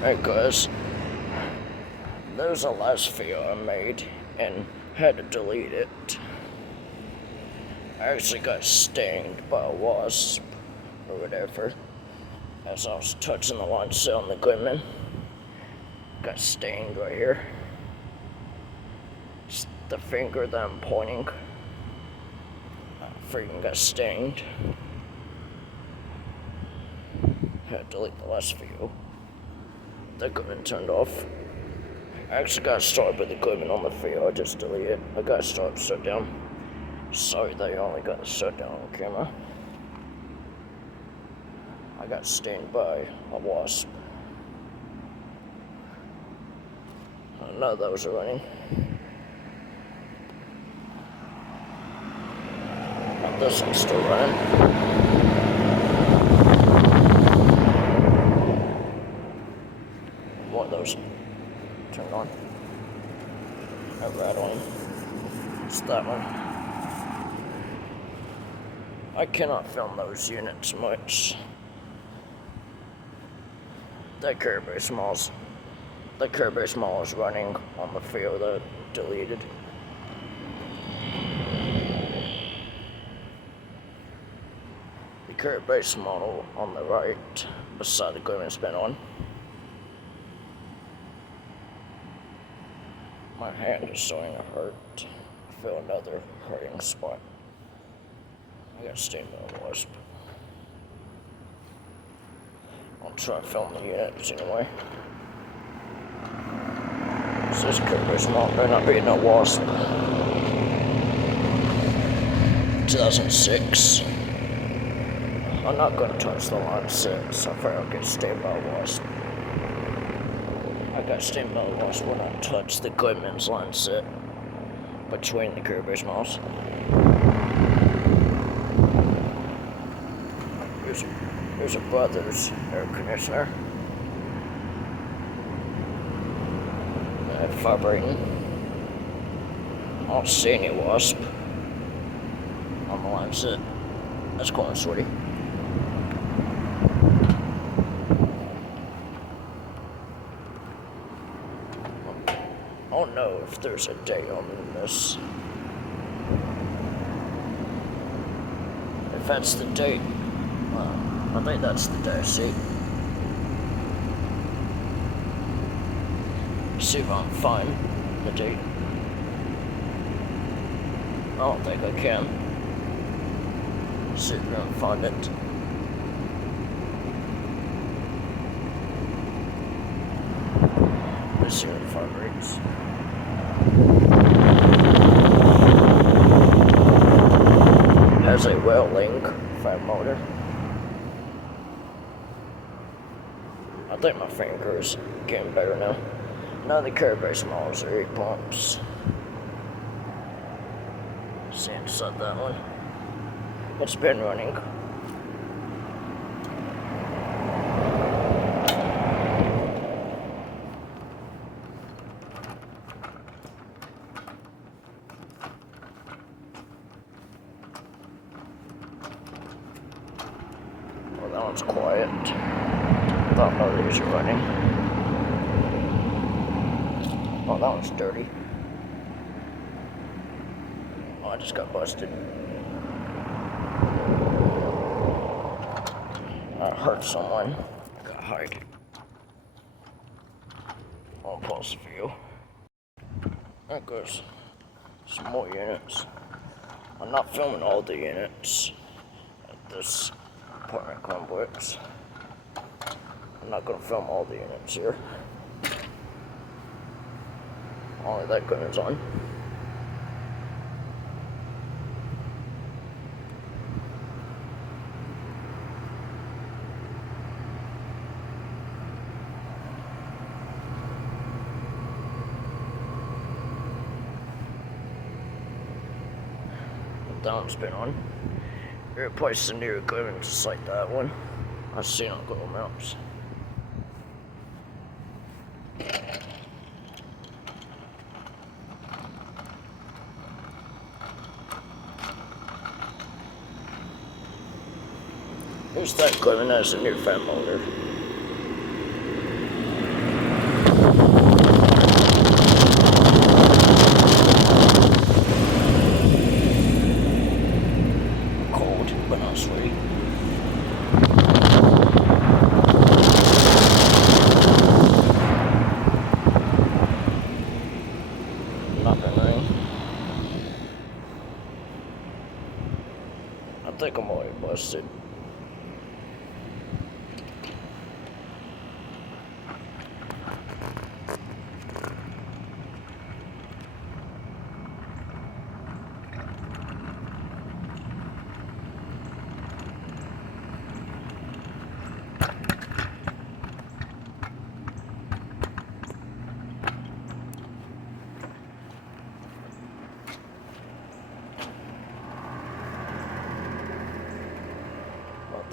Hey guys, there's a last video I made and had to delete it. I actually got stinged by a wasp or whatever as I was touching the line cell and the equipment. Got stained right here. It's the finger that I'm pointing. I freaking got stained. Had to delete the last video. The equipment turned off. I actually got started with the equipment on the video. I just deleted it. I got started shut down. Sorry they only got the shutdown on camera. I got stung by a wasp. I know those are running. And this one's still running. One of those turned on. A rattling. It's that one. I cannot film those units much. The Caribou Smalls is running on the field that I deleted. The Caribou Small on the right, beside the equipment's been on. My hand is starting to hurt. I feel another hurting spot. I got stung by a wasp. I'll try to film the units anyway. So this Caribou Small better not be no wasp. 2006. I'm not gonna touch the line set, so if I don't get stung by a wasp. I got stung by a wasp when I touched the equipment's line set between the Caribou Smalls. Here's a brother's air conditioner. Vibrating. I don't see any wasp on the line set. That's going sweaty. I don't know if there's a date on this. If that's the date, I think that's the day. See if I can find the date. I don't think I can. See if I can find it. Let's see what the fire rates. Has a well-link fan motor. I think my finger's getting better now. Now the Frigidaire Smalls are heat pumps. See inside that one. It's been running. Well, that one's quiet. Thought none of these are running. Oh, that one's dirty. Oh, I just got busted. I hurt someone. I got hide. I'll pause the view. There goes some more units. I'm not filming all the units at this apartment complex. I'm not gonna film all the units here. Only that gunner's on. That one's been on. They replaced the new equipment just like that one. I've seen on Google Maps. Here's that equipment as a new fan motor.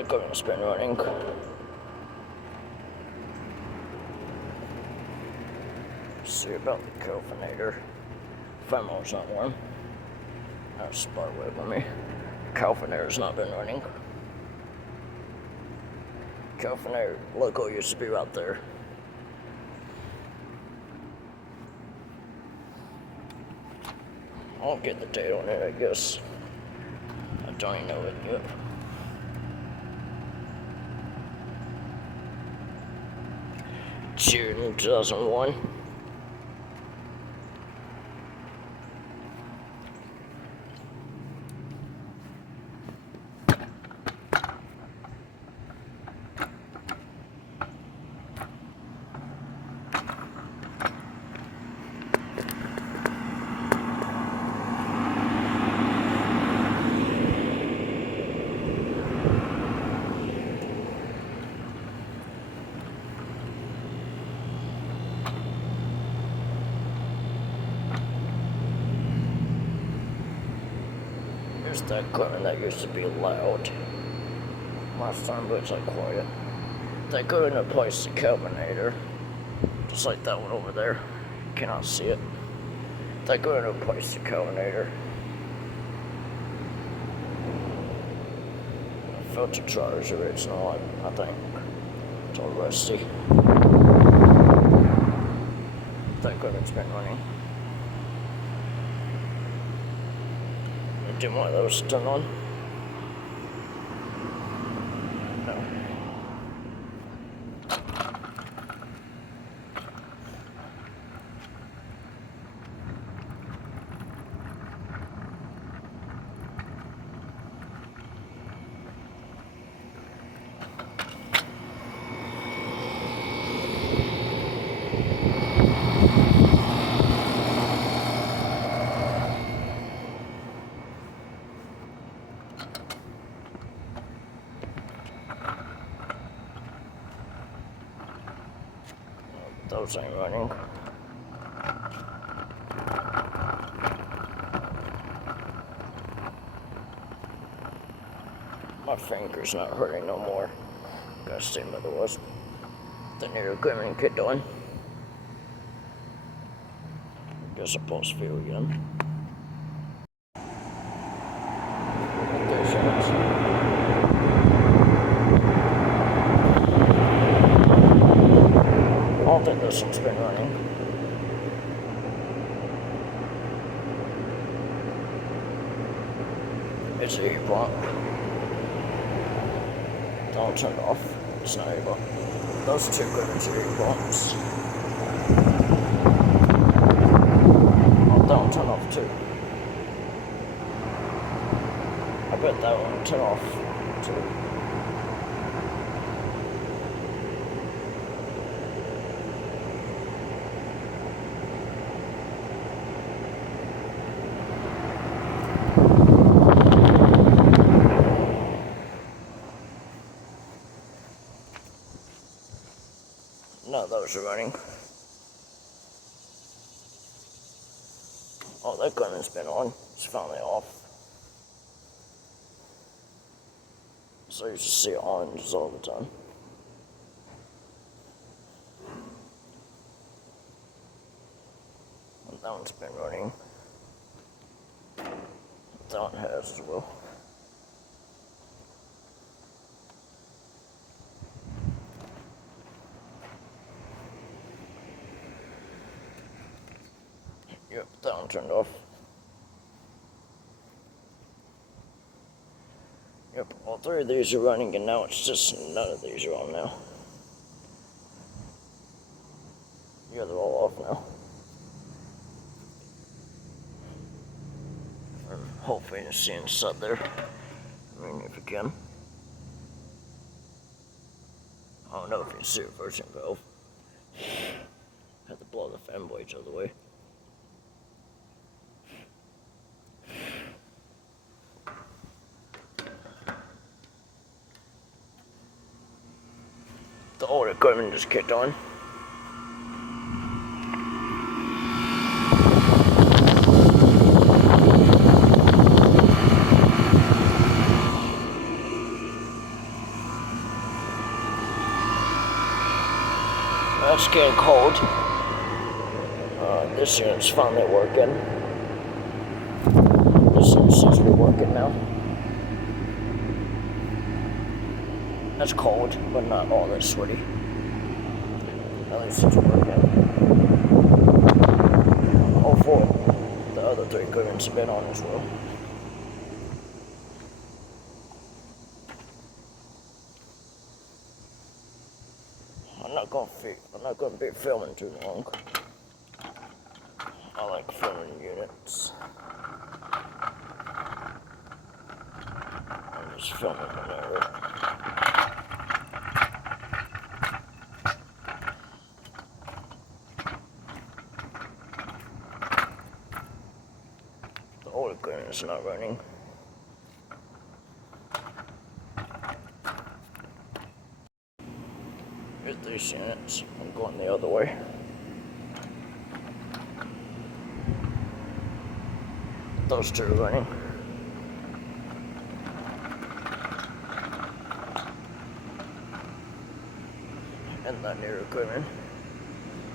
that equipment's been running. See about the calfinator. Femo's not warm. That's spot web on me. Calfinator's not been running. Calfinator logo used to be right there. I'll get the date on it, I guess. I don't even know it yet. June 2001. Here's that equipment that used to be loud last time, but it's like quiet. They go in a place the cabinator, just like that one over there. You cannot see it. They go in a place the cabinator. The filter dryer's original, I think. It's all rusty. That equipment's been running. Didn't want those turned on. No. Those ain't running. My finger's not hurting no more. Gotta stay by the was. The new equipment kit done. Guess I'll pulse feel again. I don't think this one's been running. It's a heat pump. Don't turn it off. It's not a heat pump. Those two equipment's are heat pumps. Oh, don't turn off too. I bet that one will turn off too. No, those are running. Oh, that gun's been on. It's finally off. So you just see oranges all the time. And that one's been running. That one has as well. Yep, that one turned off. Yep, all three of these are running, and now it's just none of these are on now. Yeah, they're all off now. And hopefully you can see inside there. I mean, if you can. I don't know if you can see a virgin valve. Had to blow the fan blades out of the way. The old equipment just kicked on. That's getting cold. This unit's finally working. This unit seems to be working now. That's cold, but not all that sweaty. At least it's working. All four. The other three curtains have been on as well. I'm not gonna be filming too long. I like filming units. I'm just filming whenever. The older gun is not running. Here's these units. I'm going the other way. Those two are running. And that near equipment.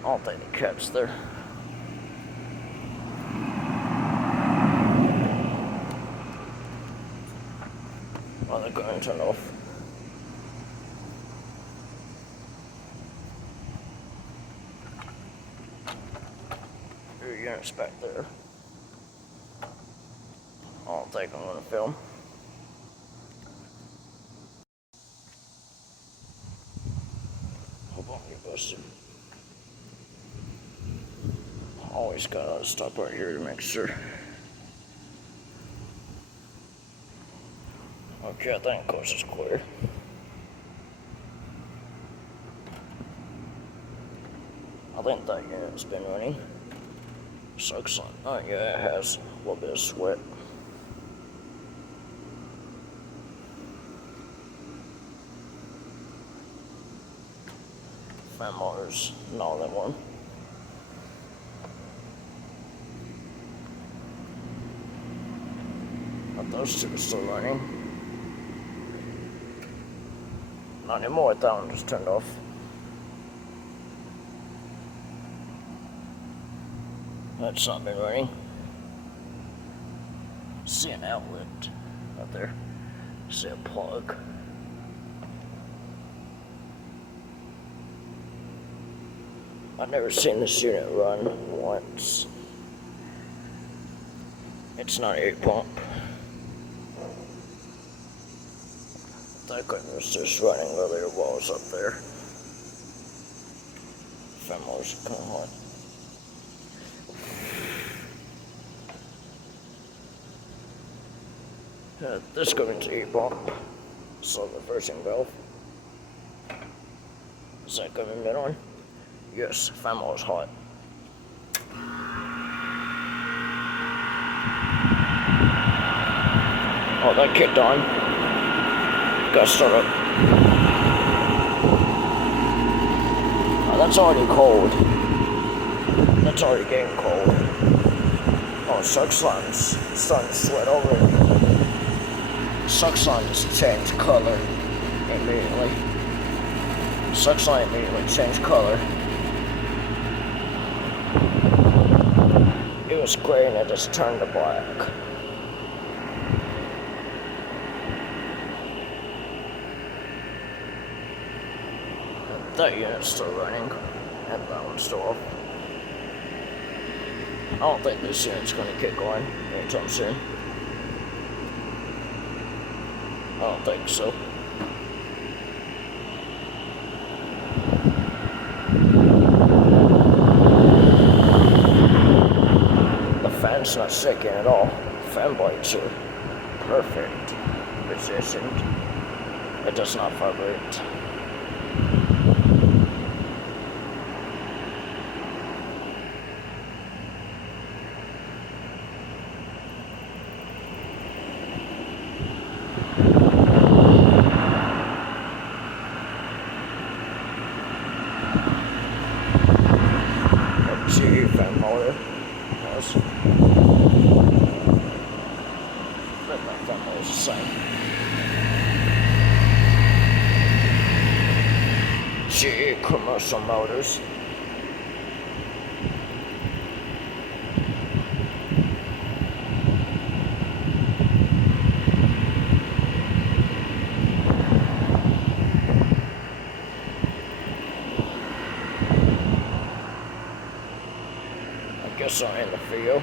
I don't think the cat's there. Well, they're going to turn off. Your unit's back there. I don't think I'm gonna film. Hold on, you busted. Always gotta stop right here to make sure. Okay, I think course is clear. I think that unit's been running. Sucks on. Oh yeah, it has a little bit of sweat. Fan motors, not that one. But those two are still running. Not anymore, that one just turned off. That's not been running. See an outlet out there. See a plug. I've never seen this unit run once. It's not a heat pump. That equipment was just running earlier while I was up there. Fan motors are kind of hot. This going to heat pump. So reversing valve. Is that going to be on? Yes, fan motor's hot. Oh, that kicked on. Gotta start up. Oh, that's already cold. That's already getting cold. Oh, sucks lines starting to sweat over it. Sucks lines change color immediately. Sucks line immediately changed color. It was gray and it just turned to black. That unit's still running, and that one's still off. I don't think this unit's gonna kick on anytime soon. I don't think so. The fan's not shaking at all. Fan blades are perfect positioned. It does not vibrate. Fan motor. Yes. But my fan motor's the same. GE commercial motors. I guess I'm in the field.